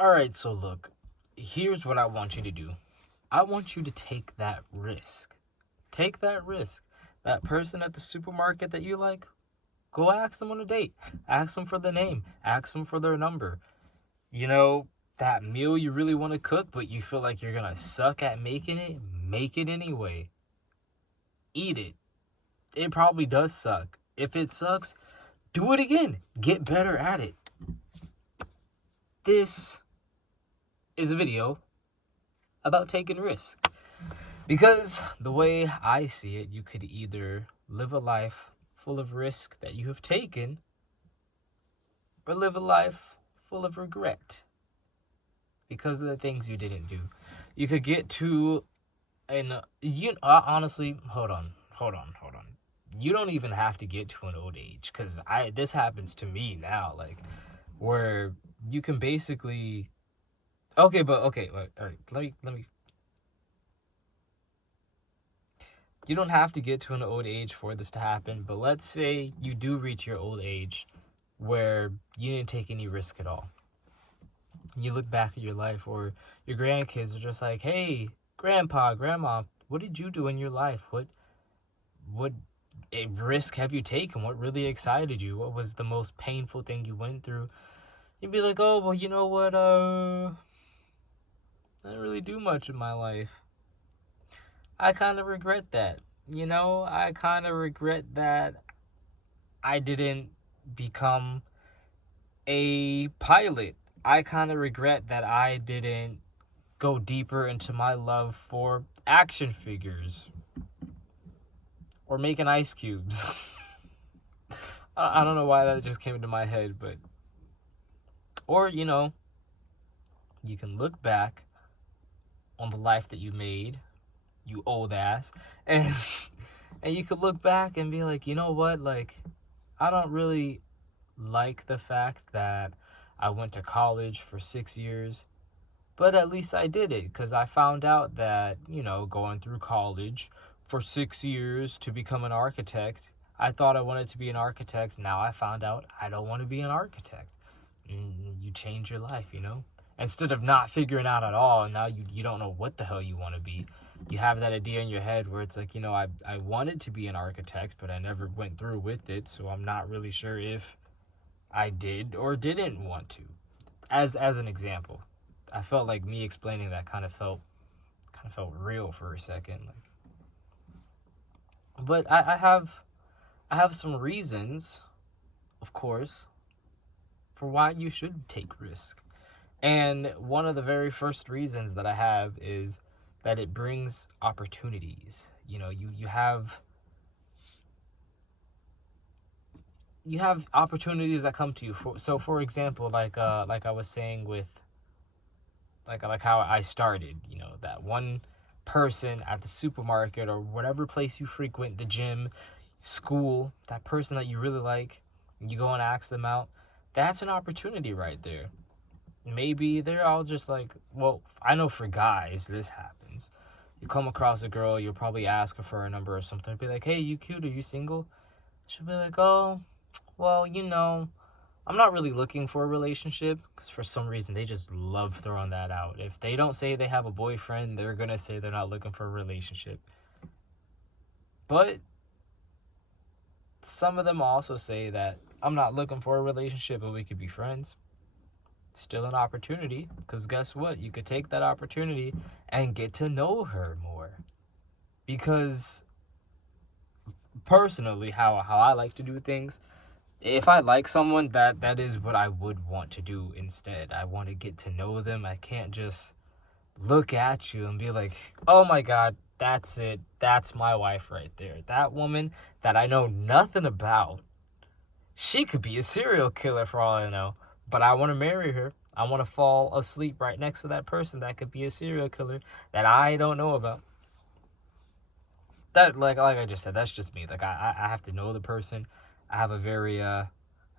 All right, so look, here's what I want you to do. I want you to take that risk. Take that risk. That person at the supermarket that you like, go ask them on a date. Ask them for their name. Ask them for their number. You know, that meal you really want to cook, but you feel like you're going to suck at making it, make it anyway. Eat it. It probably does suck. If it sucks, do it again. Get better at it. This is a video about taking risks. Because the way I see it, you could either live a life full of risk that you have taken, or live a life full of regret because of the things you didn't do. You could get to honestly, hold on. You don't even have to get to an old age, because this happens to me now, like, where you can basically, all right, let me. You don't have to get to an old age for this to happen, but let's say you do reach your old age where you didn't take any risk at all. You look back at your life, or your grandkids are just like, hey, grandpa, grandma, what did you do in your life? What risk have you taken? What really excited you? What was the most painful thing you went through? You'd be like, oh, well, you know what? I didn't really do much in my life. I kind of regret that. I kind of regret that I didn't become a pilot. I kind of regret that I didn't go deeper into my love for action figures or making ice cubes. I don't know why that just came into my head, but... Or, you can look back on the life that you made, you old ass, and you could look back and be like, you know what, like, I don't really like the fact that I went to college for 6 years, but at least I did it, because I found out that, going through college for 6 years to become an architect, I thought I wanted to be an architect. Now I found out I don't want to be an architect. And you change your life, instead of not figuring out at all, and now you don't know what the hell you want to be. You have that idea in your head where it's like, I wanted to be an architect, but I never went through with it, so I'm not really sure if I did or didn't want to. As an example, I felt like me explaining that kind of felt real for a second. But I have some reasons, of course, for why you should take risk. And one of the very first reasons that I have is that it brings opportunities. You have opportunities that come to you. For example, like I was saying with like how I started, that one person at the supermarket or whatever place you frequent, the gym, school, that person that you really like, you go and ask them out. That's an opportunity right there. Maybe they're all just like, well, I know for guys, this happens. You come across a girl, you'll probably ask her for a number or something. Be like, hey, you cute? Are you single? She'll be like, oh, well, I'm not really looking for a relationship, because for some reason they just love throwing that out. If they don't say they have a boyfriend, they're going to say they're not looking for a relationship. But some of them also say that I'm not looking for a relationship, but we could be friends. Still an opportunity, because guess what? You could take that opportunity and get to know her more. Because personally, how I like to do things, if I like someone, that is what I would want to do instead. I want to get to know them. I can't just look at you and be like, oh my God, that's it. That's my wife right there. That woman that I know nothing about, she could be a serial killer for all I know, but I want to marry her. I want to fall asleep right next to that person that could be a serial killer that I don't know about. That, like I just said, that's just me. Like, I have to know the person. I have a very, I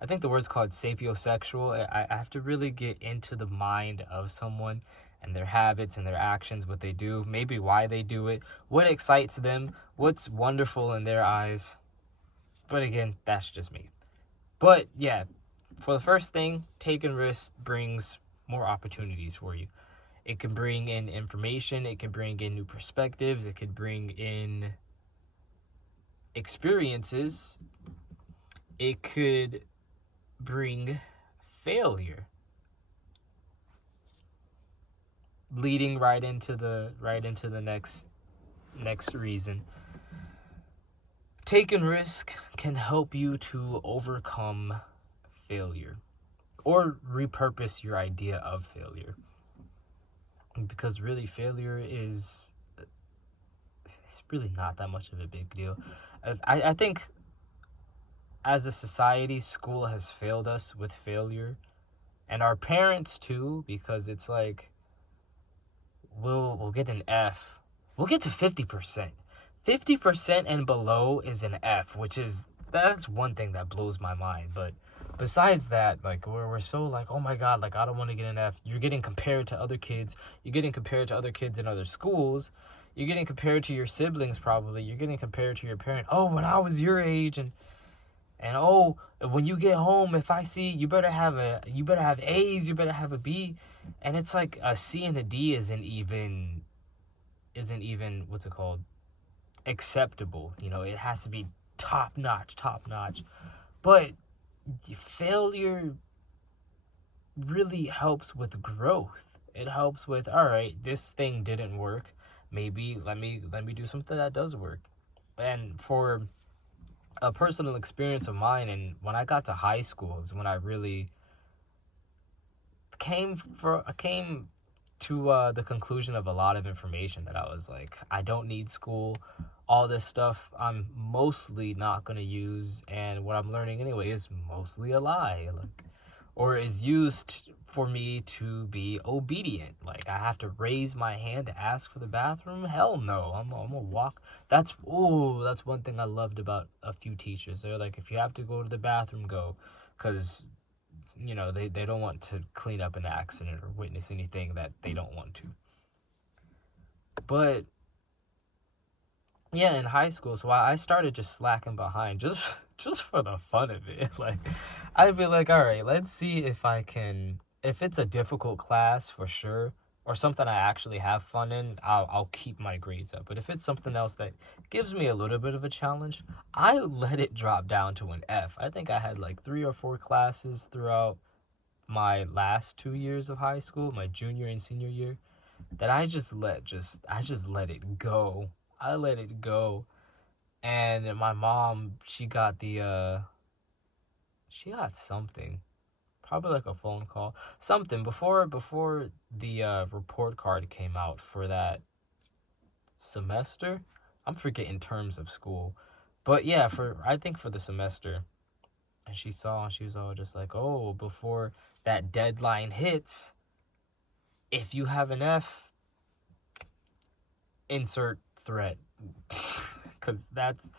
think the word's called sapiosexual. I have to really get into the mind of someone and their habits and their actions, what they do, maybe why they do it, what excites them, what's wonderful in their eyes. But again, that's just me. But yeah, for the first thing, taking risks brings more opportunities for you. It can bring in information, it can bring in new perspectives, it could bring in experiences, it could bring failure, leading right into the next reason. Taking risk can help you to overcome failure or repurpose your idea of failure, because really failure is, it's really not that much of a big deal. I think as a society, school has failed us with failure, and our parents too, because it's like, we'll get an F. We'll get to 50%. 50% and below is an F, that's one thing that blows my mind. But besides that, like, we're so like, oh my God, like, I don't want to get an F. You're getting compared to other kids. You're getting compared to other kids in other schools. You're getting compared to your siblings, probably. You're getting compared to your parent. Oh, when I was your age, and oh, when you get home, if I see, you better have A's, you better have a B. And it's like a C and a D isn't even what's it called, acceptable. It has to be top notch. But failure really helps with growth. It helps with, all right, this thing didn't work, maybe let me do something that does work. And for a personal experience of mine, and when I got to high school is when I really came to the conclusion of a lot of information that I was like, I don't need school. All this stuff I'm mostly not going to use, and what I'm learning anyway is mostly a lie, or is used for me to be obedient. Like, I have to raise my hand to ask for the bathroom? Hell no. I'm gonna walk. That's one thing I loved about a few teachers. They're like, if you have to go to the bathroom, go, because they don't want to clean up an accident or witness anything that they don't want to. But yeah, in high school, so I started just slacking behind, just for the fun of it. Like, I'd be like, all right, let's see if it's a difficult class for sure, or something I actually have fun in, I'll keep my grades up. But if it's something else that gives me a little bit of a challenge, I let it drop down to an F. I think I had like 3 or 4 classes throughout my last 2 years of high school, my junior and senior year, that I just let it go. I let it go. And my mom, she got something, probably like a phone call, something before the report card came out for that semester. I'm forgetting terms of school, but yeah, I think for the semester. And she was all just like, oh, before that deadline hits, if you have an F, insert threat. Because that's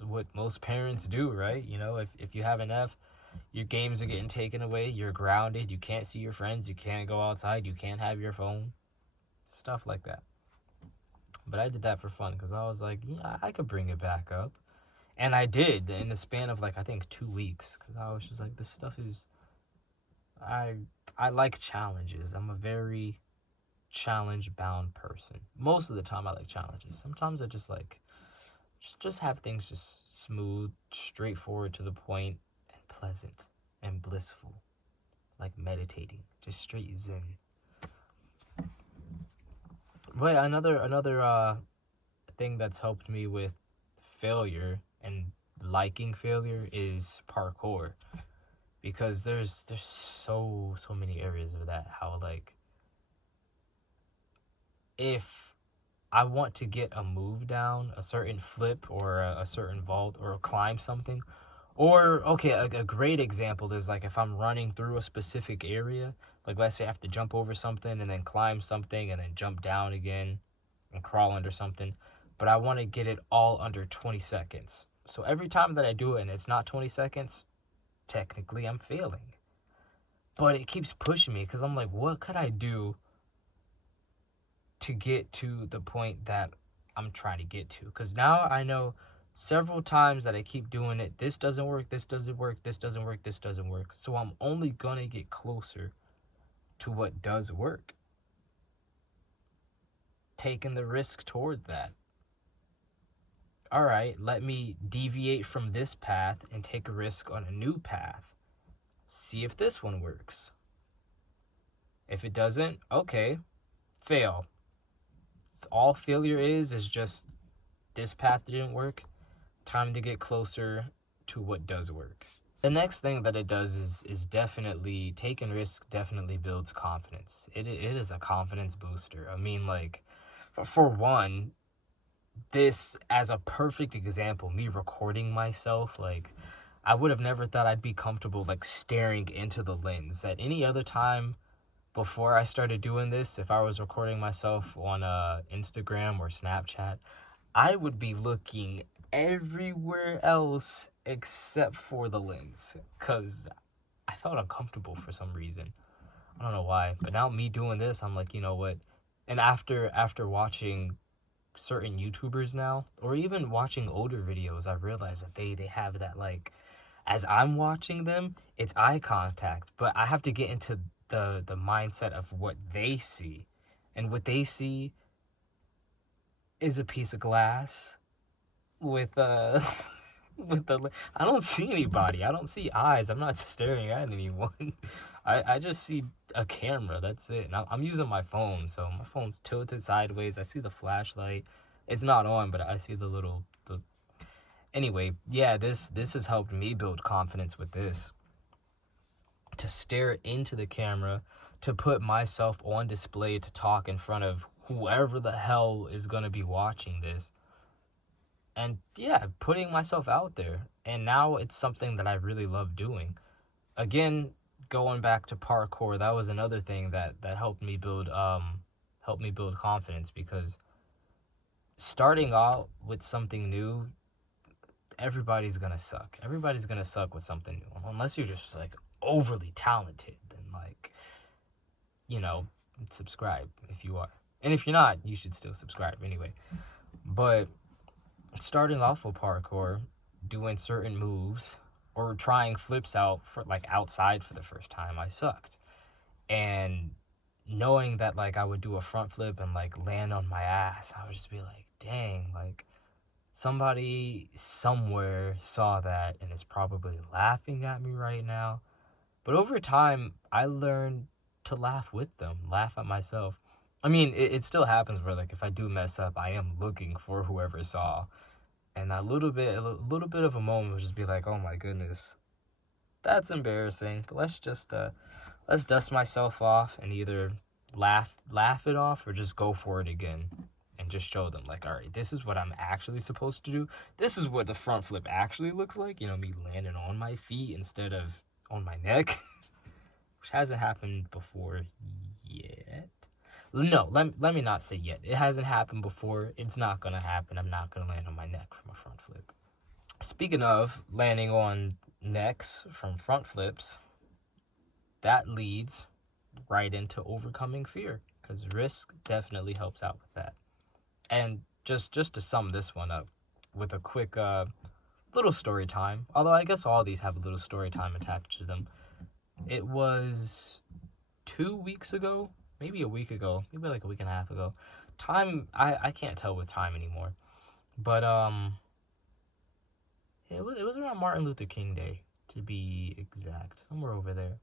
what most parents do, right? If you have an F, your games are getting taken away, you're grounded, you can't see your friends, you can't go outside, you can't have your phone, stuff like that. But I did that for fun, because I was like, yeah, I could bring it back up. And I did, in the span of like, I think 2 weeks, because I was just like, this stuff is, I like challenges. I'm a very challenge-bound person. Most of the time I like challenges. Sometimes I just like, just have things just smooth, straightforward, to the point, and pleasant, and blissful. Like meditating, just straight zen. But another thing that's helped me with failure and liking failure is parkour. Because there's so many areas of that, how like, if I want to get a move down, a certain flip, or a certain vault, or climb something, or, okay, a great example is like if I'm running through a specific area, like let's say I have to jump over something and then climb something and then jump down again and crawl under something, but I want to get it all under 20 seconds. So every time that I do it and it's not 20 seconds, technically I'm failing. But it keeps pushing me, because I'm like, what could I do to get to the point that I'm trying to get to? Because now I know several times that I keep doing it, this doesn't work, this doesn't work, this doesn't work, this doesn't work. So I'm only gonna get closer to what does work. Taking the risk toward that. All right, let me deviate from this path and take a risk on a new path. See if this one works. If it doesn't, okay, fail. All failure is just this path didn't work. Time to get closer to what does work. The next thing that it does is definitely, taking risk definitely builds confidence. It is a confidence booster. I mean, like, for one, this as a perfect example, me recording myself, like, I would have never thought I'd be comfortable, like, staring into the lens. At any other time before I started doing this, if I was recording myself on Instagram or Snapchat, I would be looking everywhere else except for the lens, because I felt uncomfortable for some reason. I don't know why, but now me doing this, I'm like, you know what? And after watching certain YouTubers now, or even watching older videos, I realized that they have that, like, as I'm watching them, it's eye contact, but I have to get into the mindset of what they see. And what they see is a piece of glass with with the, I don't see anybody. I don't see eyes. I'm not staring at anyone. I just see a camera. That's it. And I'm using my phone, so my phone's tilted sideways. I see the flashlight. It's not on, but I see the anyway, yeah, this has helped me build confidence with this. To stare into the camera, to put myself on display, to talk in front of whoever the hell is going to be watching this. And yeah, putting myself out there. And now it's something that I really love doing. Again, going back to parkour, that was another thing that helped me build confidence, because starting out with something new, everybody's gonna suck. Everybody's gonna suck with something new, unless you're just like overly talented. Then, like, you know, subscribe if you are, and if you're not, you should still subscribe anyway. But starting off with parkour, doing certain moves or trying flips out for, like, outside for the first time, I sucked. And knowing that, like, I would do a front flip and, like, land on my ass, I would just be like, dang, like, somebody somewhere saw that and is probably laughing at me right now. But over time, I learned to laugh with them, laugh at myself. I mean, it still happens where, like, if I do mess up, I am looking for whoever saw. And a little bit of a moment would just be like, oh my goodness, that's embarrassing. But let's dust myself off and either laugh it off or just go for it again and just show them, like, all right, this is what I'm actually supposed to do. This is what the front flip actually looks like. You know, me landing on my feet instead of on my neck, which hasn't happened before yet. No, let me not say yet. It hasn't happened before. It's not going to happen. I'm not going to land on my neck from a front flip. Speaking of landing on necks from front flips, that leads right into overcoming fear, because risk definitely helps out with that. And just to sum this one up with a quick little story time, although I guess all these have a little story time attached to them. It was 2 weeks ago, maybe a week ago, maybe like a week and a half ago. Time, I can't tell with time anymore. But it was around Martin Luther King Day, to be exact, somewhere over there.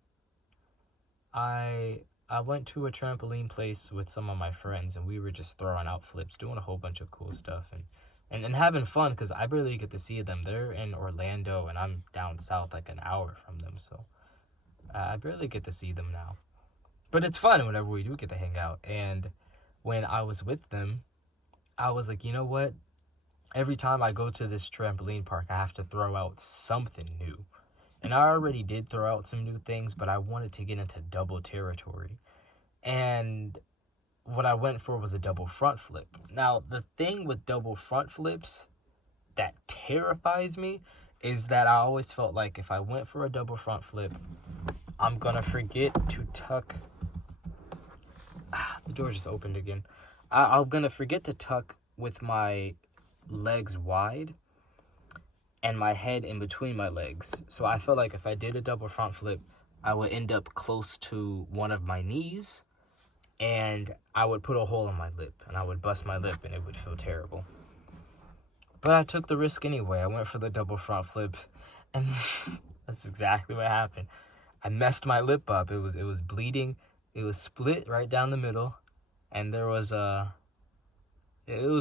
I went to a trampoline place with some of my friends, and we were just throwing out flips, doing a whole bunch of cool stuff, and having fun, because I barely get to see them. They're in Orlando, and I'm down south, like an hour from them, so I barely get to see them now. But it's fun whenever we do get to hang out. And when I was with them, I was like, you know what? Every time I go to this trampoline park, I have to throw out something new. And I already did throw out some new things, but I wanted to get into double territory. And what I went for was a double front flip. Now, the thing with double front flips that terrifies me is that I always felt like if I went for a double front flip, I'm going to forget to tuck... the door just opened again. I'm going to forget to tuck with my legs wide and my head in between my legs. So I felt like if I did a double front flip, I would end up close to one of my knees, and I would put a hole in my lip, and I would bust my lip, and it would feel terrible. But I took the risk anyway. I went for the double front flip, and that's exactly what happened. I messed my lip up. It was bleeding. It was split right down the middle, and it was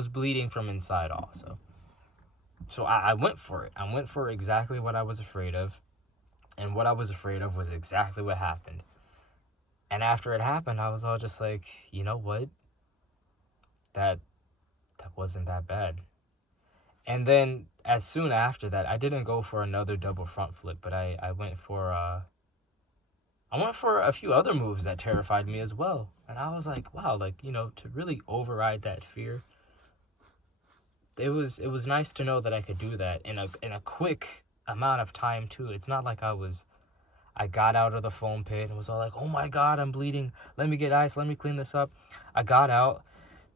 bleeding from inside also. So I went for it. I went for exactly what I was afraid of, and what I was afraid of was exactly what happened. And after it happened, I was all just like, you know what? That wasn't that bad. And then as soon after that, I didn't go for another double front flip, but I went for a few other moves that terrified me as well. And I was like, wow, like, to really override that fear. It was nice to know that I could do that in a quick amount of time too. It's not like I got out of the foam pit and was all like, oh my God, I'm bleeding. Let me get ice. Let me clean this up. I got out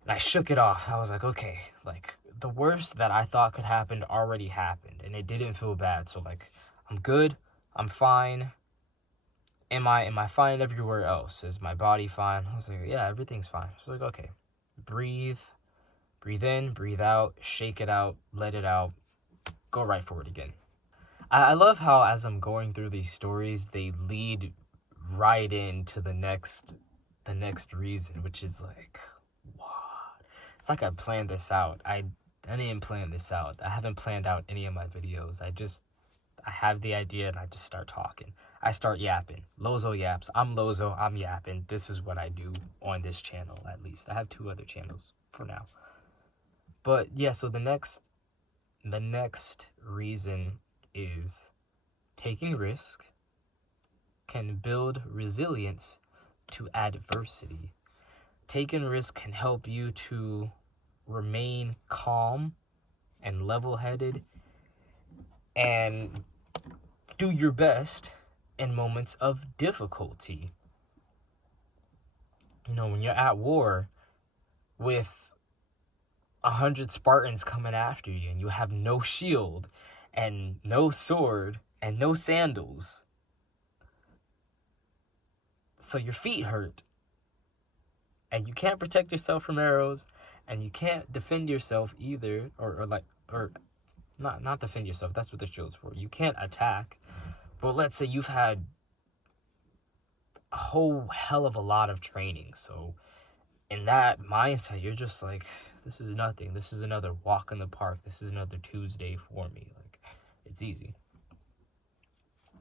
and I shook it off. I was like, okay, like the worst that I thought could happen already happened, and it didn't feel bad. So like, I'm good. I'm fine. Am I fine everywhere else? Is my body fine? I was like, yeah, everything's fine. I was like, okay, breathe in, breathe out, shake it out, let it out, go right for it again. I love how as I'm going through these stories, they lead right into the next reason, which is like, what? It's like I planned this out. I didn't plan this out. I haven't planned out any of my videos. I have the idea and I just start talking. I start yapping. Lozo yaps. I'm Lozo. I'm yapping. This is what I do on this channel, at least. I have 2 other channels for now. But yeah, so the next reason is taking risk can build resilience to adversity. Taking risk can help you to remain calm and level-headed and do your best in moments of difficulty. When you're at war with 100 Spartans coming after you and you have no shield and no sword and no sandals, so your feet hurt and you can't protect yourself from arrows and you can't defend yourself either, or not defend yourself, that's what the shield's for. You can't attack. But let's say you've had a whole hell of a lot of training, so in that mindset, you're just like, this is nothing. This is another walk in the park. This is another Tuesday for me. Like, it's easy.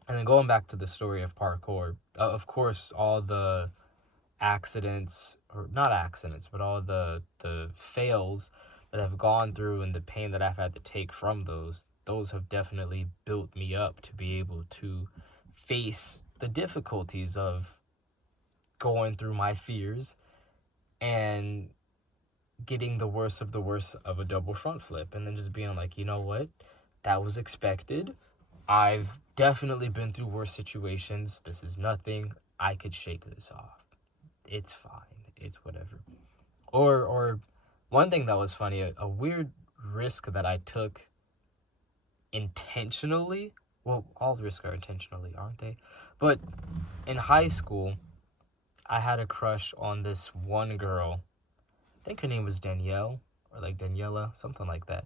And then going back to the story of parkour, of course, all the accidents, or not accidents, but all the fails that I've gone through and the pain that I've had to take from those have definitely built me up to be able to face the difficulties of going through my fears and getting the worst of a double front flip, and then just being like, you know what, that was expected. I've definitely been through worse situations. This is nothing. I could shake this off. It's fine. It's whatever. Or one thing that was funny, a weird risk that I took intentionally. Well, all risks are intentionally, aren't they? But in high school, I had a crush on this one girl. I think her name was Danielle, or like Daniela, something like that.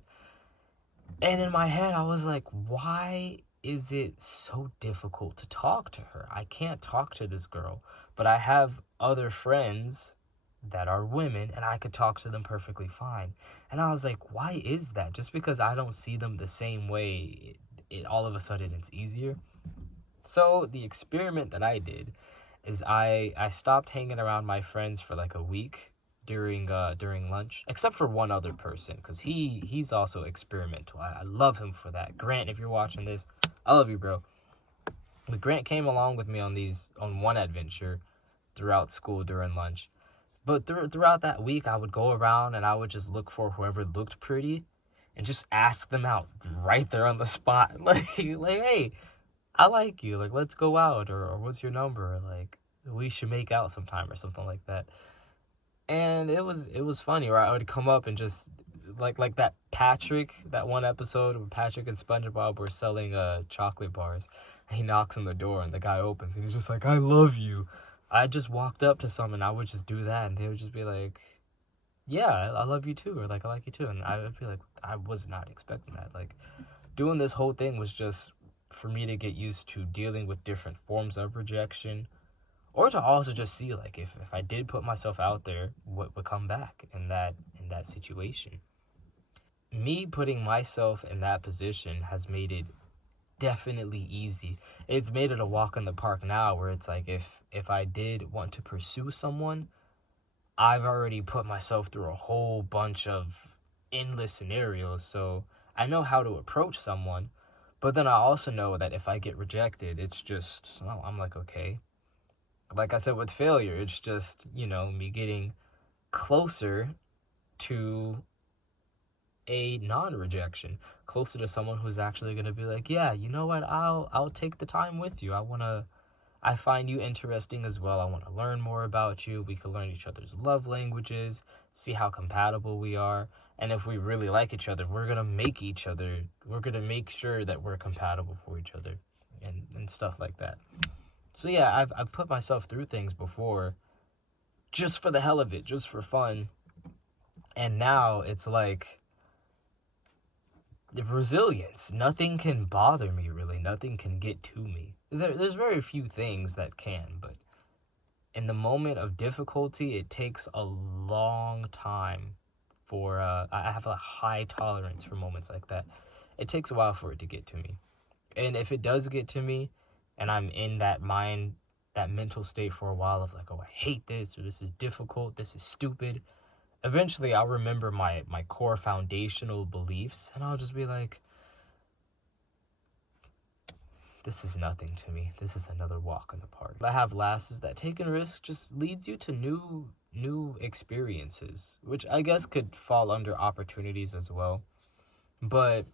And in my head, I was like, why is it so difficult to talk to her? I can't talk to this girl, but I have other friends that are women, and I could talk to them perfectly fine. And I was like, why is that? Just because I don't see them the same way, it all of a sudden it's easier. So the experiment that I did is I stopped hanging around my friends for like a week during lunch, except for one other person, because he's also experimental. I love him for that. Grant, if you're watching this, I love you, bro. But Grant came along with me on one adventure throughout school during lunch. But throughout that week, I would go around and I would just look for whoever looked pretty and just ask them out right there on the spot. Like, hey, I like you. Like, let's go out. Or what's your number? Like, we should make out sometime or something like that. And it was funny. Or I would come up and just, like that Patrick, that one episode where Patrick and SpongeBob were selling chocolate bars. He knocks on the door and the guy opens and he's just like, I love you. I just walked up to someone, I would just do that and they would just be like, yeah, I love you too, or like, I like you too. And I would be like, I was not expecting that. Like, doing this whole thing was just for me to get used to dealing with different forms of rejection, or to also just see like if I did put myself out there, what would come back in that situation. Me putting myself in that position has made it definitely easy. It's made it a walk in the park now, where it's like if I did want to pursue someone, I've already put myself through a whole bunch of endless scenarios, so I know how to approach someone. But then I also know that if I get rejected, it's just, well, I'm like, okay. Like I said with failure, it's just, me getting closer to a non-rejection, closer to someone who's actually going to be like, yeah, you know what, I'll take the time with you. I find you interesting as well. I want to learn more about you. We could learn each other's love languages, see how compatible we are. And if we really like each other, we're going to make sure that we're compatible for each other, and stuff like that. So yeah, I've put myself through things before just for the hell of it, just for fun. And now it's like the resilience. Nothing can bother me, really. Nothing can get to me. There's very few things that can, but in the moment of difficulty, it takes a long time for, I have a high tolerance for moments like that. It takes a while for it to get to me. And if it does get to me, and I'm in that mental state for a while of like, oh, I hate this, or this is difficult, this is stupid, eventually I'll remember my core foundational beliefs, and I'll just be like, this is nothing to me. This is another walk in the park. I have last is that taking risks just leads you to new experiences, which I guess could fall under opportunities as well. But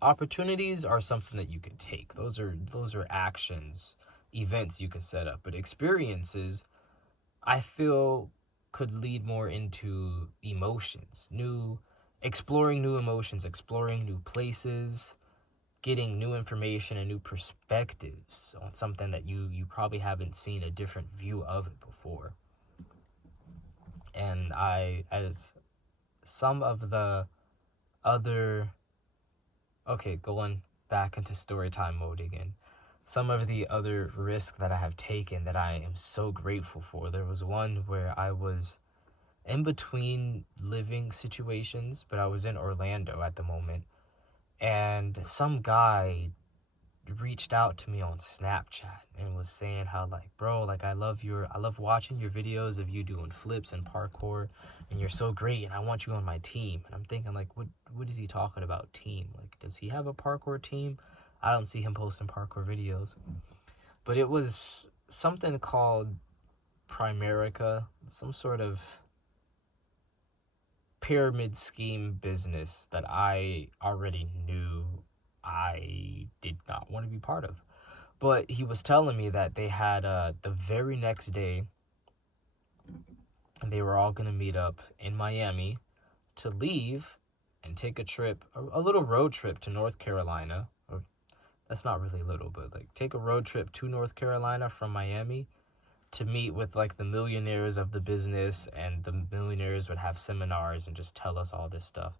opportunities are something that you can take. Those are actions, events you could set up. But experiences, I feel, could lead more into emotions, exploring new emotions, exploring new places, getting new information and new perspectives on something that you probably haven't seen a different view of it before. And as some of the other, okay, going back into story time mode again, some of the other risks that I have taken that I am so grateful for. There was one where I was in between living situations, but I was in Orlando at the moment, and some guy reached out to me on Snapchat and was saying how, like, bro, like, I love watching your videos of you doing flips and parkour, and you're so great, and I want you on my team. And I'm thinking, like, what is he talking about, team? Like, does he have a parkour team? I don't see him posting parkour videos. But it was something called Primerica, some sort of pyramid scheme business that I already knew I did not want to be part of. But he was telling me that they had the very next day, and they were all going to meet up in Miami to leave and take a trip, a little road trip to North Carolina. Or that's not really little, but like take a road trip to North Carolina from Miami to meet with like the millionaires of the business, and the millionaires would have seminars and just tell us all this stuff.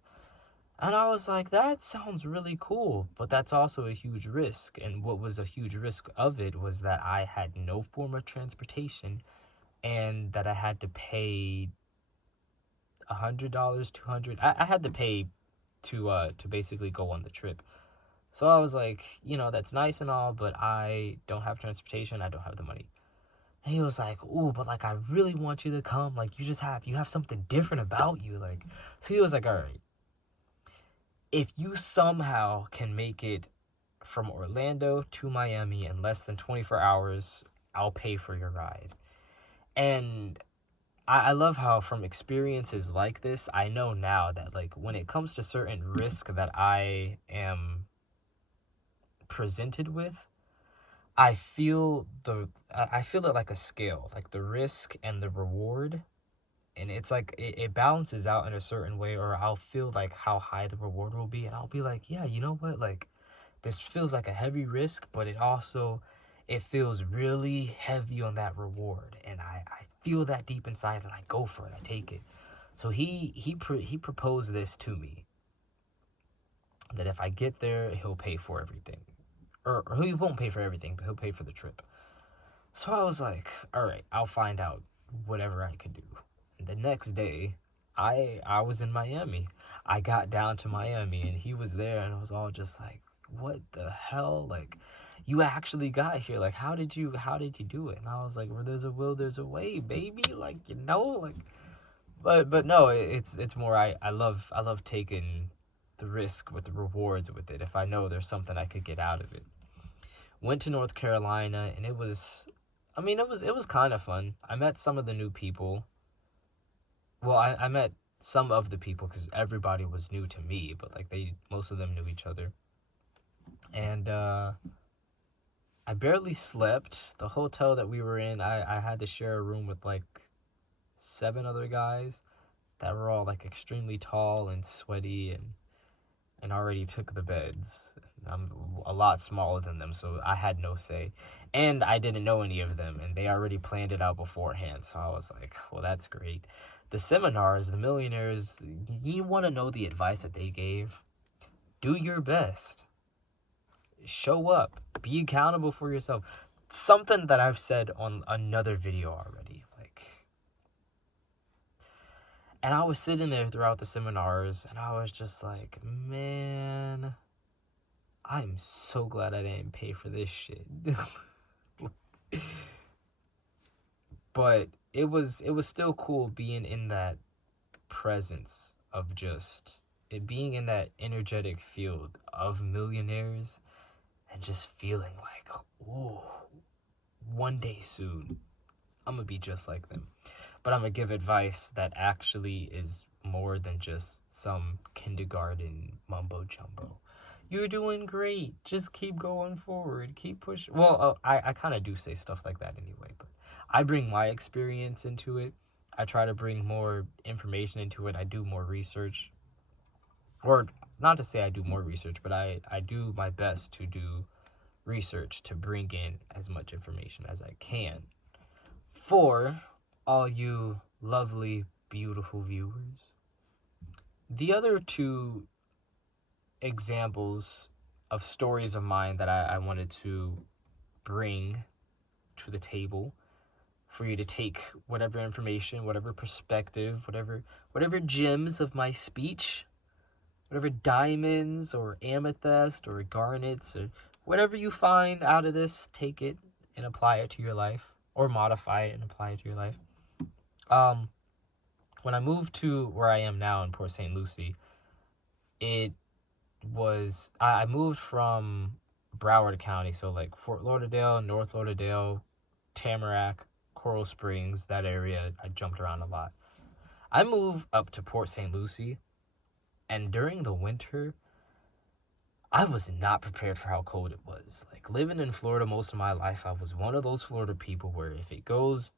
And I was like, that sounds really cool, but that's also a huge risk. And what was a huge risk of it was that I had no form of transportation, and that I had to pay $100, $200. I had to pay to basically go on the trip. So I was like, that's nice and all, but I don't have transportation. I don't have the money. And he was like, ooh, but like, I really want you to come. Like, you have something different about you. Like, so he was like, all right, if you somehow can make it from Orlando to Miami in less than 24 hours, I'll pay for your ride. And I love how from experiences like this, I know now that like when it comes to certain risk that I am presented with, I feel it like a scale, like the risk and the reward. And it's like it balances out in a certain way, or I'll feel like how high the reward will be, and I'll be like, yeah, you know what, like, this feels like a heavy risk, but it feels really heavy on that reward. And I feel that deep inside, and I go for it. I take it. So he proposed this to me, that if I get there, he'll pay for everything. Or he won't pay for everything, but he'll pay for the trip. So I was like, all right, I'll find out whatever I can do. And the next day, I was in Miami. I got down to Miami, and he was there, and I was all just like, what the hell? Like, you actually got here. Like, how did you do it? And I was like, where there's a will, there's a way, baby. Like, like, but no, it's more, I love taking the risk with the rewards with it. If I know there's something I could get out of it. Went to North Carolina, and it was kind of fun. I met some of the new people. Well, I met some of the people because everybody was new to me, but like most of them knew each other. And I barely slept. The hotel that we were in, I had to share a room with like 7 other guys that were all like extremely tall and sweaty and already took the beds. I'm a lot smaller than them, so I had no say. And I didn't know any of them, and they already planned it out beforehand. So I was like, well, that's great. The seminars, the millionaires, you want to know the advice that they gave? Do your best. Show up. Be accountable for yourself. Something that I've said on another video already. And I was sitting there throughout the seminars, and I was just like, man, I'm so glad I didn't pay for this shit. But it was still cool being in that presence of just it being in that energetic field of millionaires and just feeling like, ooh, one day soon, I'm going to be just like them. But I'm going to give advice that actually is more than just some kindergarten mumbo jumbo. You're doing great. Just keep going forward. Keep pushing. Well, I kind of do say stuff like that anyway, but I bring my experience into it. I try to bring more information into it. I do more research. Or not to say I do more research, but I do my best to do research to bring in as much information as I can for all you lovely, beautiful viewers. The other 2 examples of stories of mine that I wanted to bring to the table for you to take whatever information, whatever perspective, whatever gems of my speech, whatever diamonds or amethyst or garnets or whatever you find out of this, take it and apply it to your life, or modify it and apply it to your life. When I moved to where I am now in Port St. Lucie, I moved from Broward County, so like Fort Lauderdale, North Lauderdale, Tamarack, Coral Springs, that area. I jumped around a lot. I moved up to Port St. Lucie, and during the winter, I was not prepared for how cold it was. Like, living in Florida most of my life, I was one of those Florida people where if it goes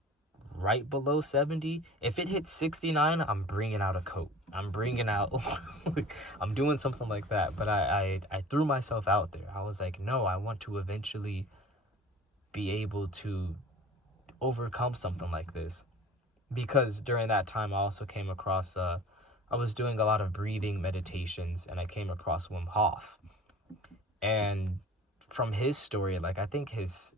right below 70, if it hits 69, I'm bringing out a coat. I'm bringing out, I'm doing something like that. But I threw myself out there. I was like, no, I want to eventually be able to overcome something like this. Because during that time, I also came across, I was doing a lot of breathing meditations, and I came across Wim Hof. And from his story, like, I think his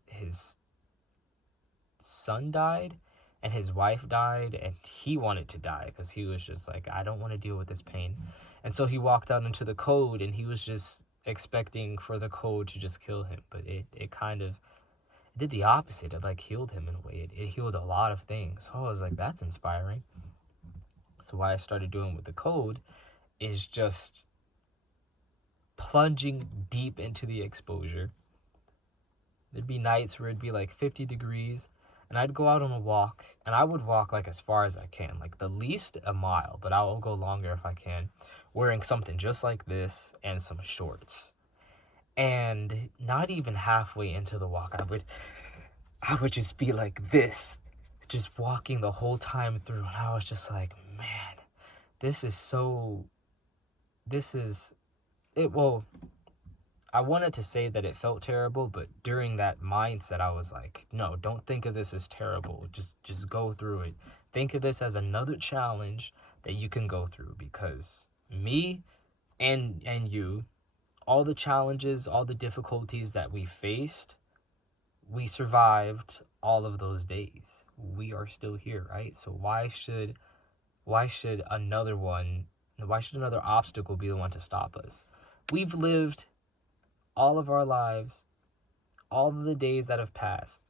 son died and his wife died, and he wanted to die because he was just like, I don't want to deal with this pain. And so he walked out into the cold, and he was just expecting for the cold to just kill him. But it kind of did the opposite. It like healed him in a way. It healed a lot of things. So I was like, that's inspiring. So what I started doing with the cold is just plunging deep into the exposure. There'd be nights where it'd be like 50 degrees, and I'd go out on a walk, and I would walk like as far as I can, like the least a mile, but I will go longer if I can, wearing something just like this and some shorts. And not even halfway into the walk, I would just be like this, just walking the whole time through, and I was just like, man, I wanted to say that it felt terrible, but during that mindset, I was like, no, don't think of this as terrible. Just go through it. Think of this as another challenge that you can go through, because me and you, all the challenges, all the difficulties that we faced, we survived all of those days. We are still here, right? So why should another obstacle be the one to stop us? We've lived all of our lives, all of the days that have passed,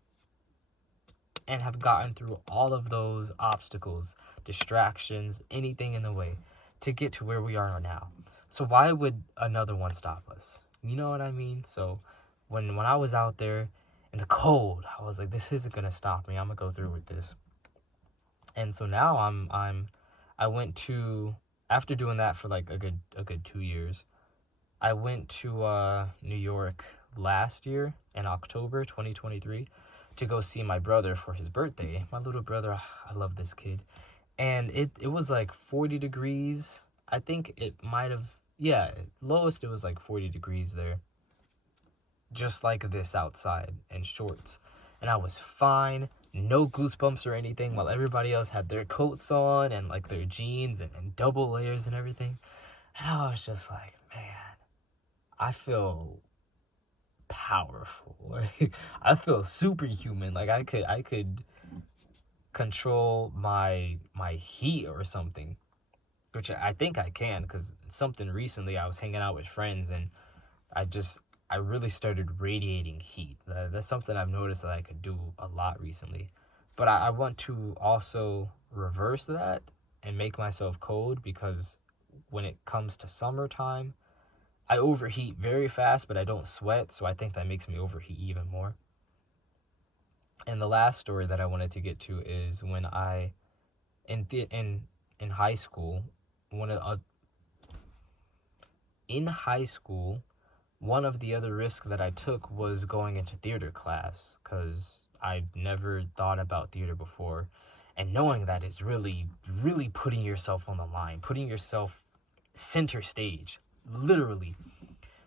and have gotten through all of those obstacles, distractions, anything in the way to get to where we are now. So why would another one stop us? You know what I mean? So when I was out there in the cold, I was like, this isn't gonna stop me. I'm gonna go through with this. And so now I went to, after doing that for like a good 2 years, I went to New York last year in October 2023 to go see my brother for his birthday. My little brother, I love this kid. And it was like 40 degrees. I think it might have, lowest it was like 40 degrees there. Just like this outside in shorts. And I was fine, no goosebumps or anything, while everybody else had their coats on and like their jeans and double layers and everything. And I was just like, man, I feel powerful. Like, I feel superhuman. Like I could control my heat or something, which I think I can, because something recently I was hanging out with friends and I really started radiating heat. That's something I've noticed that I could do a lot recently. But I want to also reverse that and make myself cold, because when it comes to summertime, I overheat very fast, but I don't sweat, so I think that makes me overheat even more. And the last story that I wanted to get to is when I, in high school, one of the other risks that I took was going into theater class, because I'd never thought about theater before. And knowing that is really, really putting yourself on the line, putting yourself center stage, literally,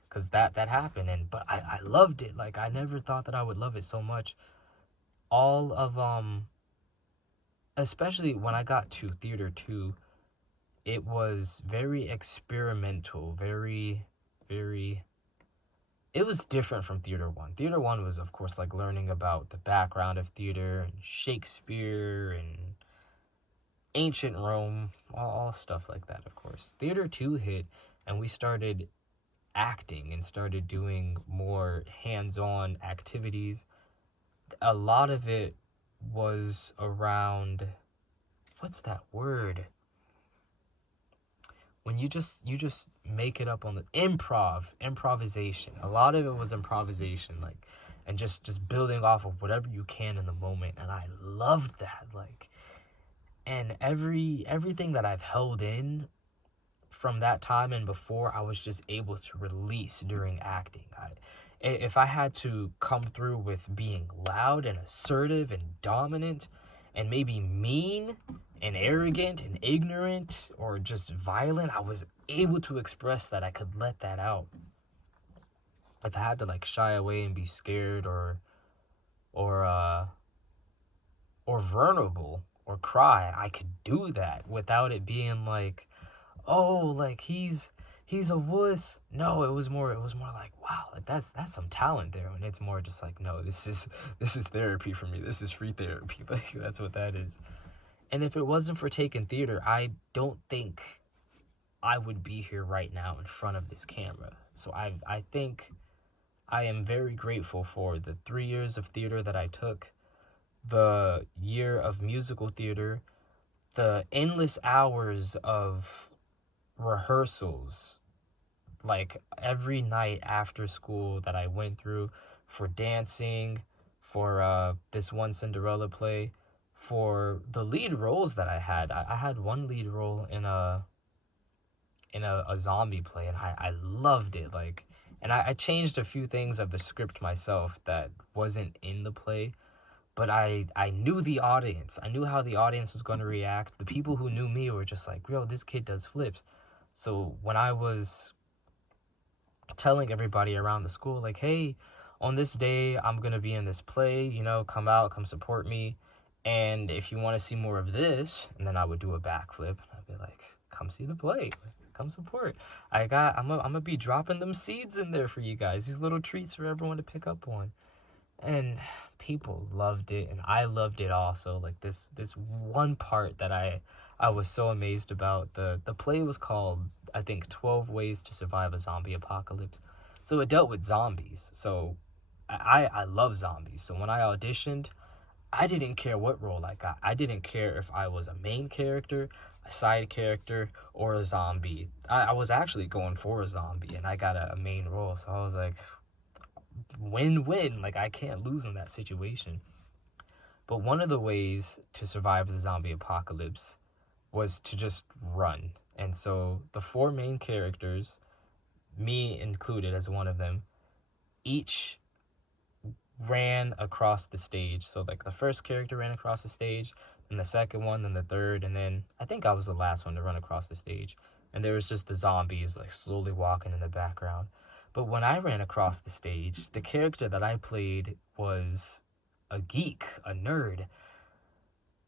because that happened. But I loved it. Like, I never thought that I would love it so much. All of, especially when I got to theater 2, it was very experimental, very, very, it was different from theater 1. Theater 1 was, of course, like learning about the background of theater and Shakespeare and ancient Rome, all stuff like that, of course. Theater 2 hit, and we started acting and started doing more hands-on activities. A lot of it was around, what's that word? When you just make it up on the improvisation. A lot of it was improvisation, like, and just building off of whatever you can in the moment. And I loved that. Like, and everything that I've held in from that time and before, I was just able to release during acting. If I had to come through with being loud and assertive and dominant and maybe mean and arrogant and ignorant or just violent, I was able to express that. I could let that out. If I had to like shy away and be scared or vulnerable or cry, I could do that without it being like, oh, like he's a wuss. No, it was more like, wow, like that's some talent there. And it's more just like, no, this is therapy for me. This is free therapy. Like, that's what that is. And if it wasn't for taking theater, I don't think I would be here right now in front of this camera. So I think I am very grateful for the 3 years of theater that I took, the year of musical theater, the endless hours of rehearsals, like every night after school that I went through for dancing, for this one Cinderella play, for the lead roles that I had. I had one lead role in a zombie play, and I loved it. Like, and I changed a few things of the script myself that wasn't in the play, but I knew the audience. I knew how the audience was going to react. The people who knew me were just like, yo, this kid does flips. So when I was telling everybody around the school, like, hey, on this day, I'm going to be in this play, you know, come out, come support me. And if you want to see more of this, and then I would do a backflip, and I'd be like, come see the play, come support. I'm gonna be dropping them seeds in there for you guys, these little treats for everyone to pick up on. And people loved it, and I loved it also. Like this one part that I was so amazed about. The play was called, I think, 12 Ways to Survive a Zombie Apocalypse. So it dealt with zombies. So I love zombies. So when I auditioned, I didn't care what role I got. I didn't care if I was a main character, a side character, or a zombie. I was actually going for a zombie, and I got a main role. So I was like, win-win. Like, I can't lose in that situation. But one of the ways to survive the zombie apocalypse was to just run. And so the 4 main characters, me included as one of them, each ran across the stage. So like the first character ran across the stage, then the second one, then the third, and then I think I was the last one to run across the stage. And there was just the zombies like slowly walking in the background. But when I ran across the stage, the character that I played was a geek, a nerd.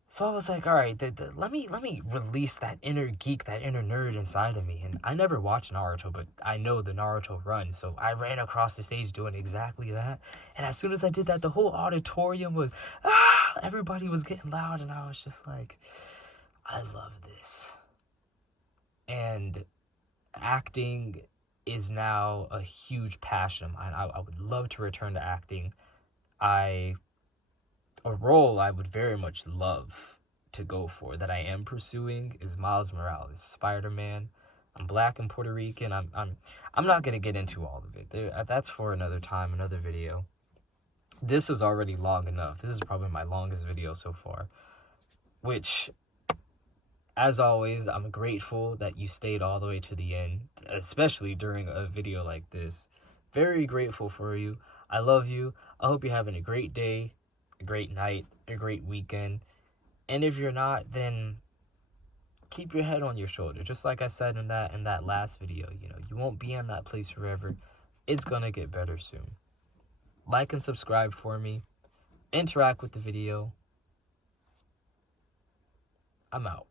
So I was like, all right, let me release that inner geek, that inner nerd inside of me. And I never watched Naruto, but I know the Naruto run. So I ran across the stage doing exactly that. And as soon as I did that, the whole auditorium was, everybody was getting loud. And I was just like, I love this. And acting is now a huge passion of mine. I would love to return to acting. A role I would very much love to go for that I am pursuing is Miles Morales, Spider-Man. I'm Black and Puerto Rican. I'm not gonna get into all of it. That's for another time, another video. This is already long enough. This is probably my longest video so far. Which, as always, I'm grateful that you stayed all the way to the end, especially during a video like this. Very grateful for you. I love you. I hope you're having a great day, a great night, a great weekend. And if you're not, then keep your head on your shoulder. Just like I said in that last video, you know, you won't be in that place forever. It's gonna get better soon. Like and subscribe for me. Interact with the video. I'm out.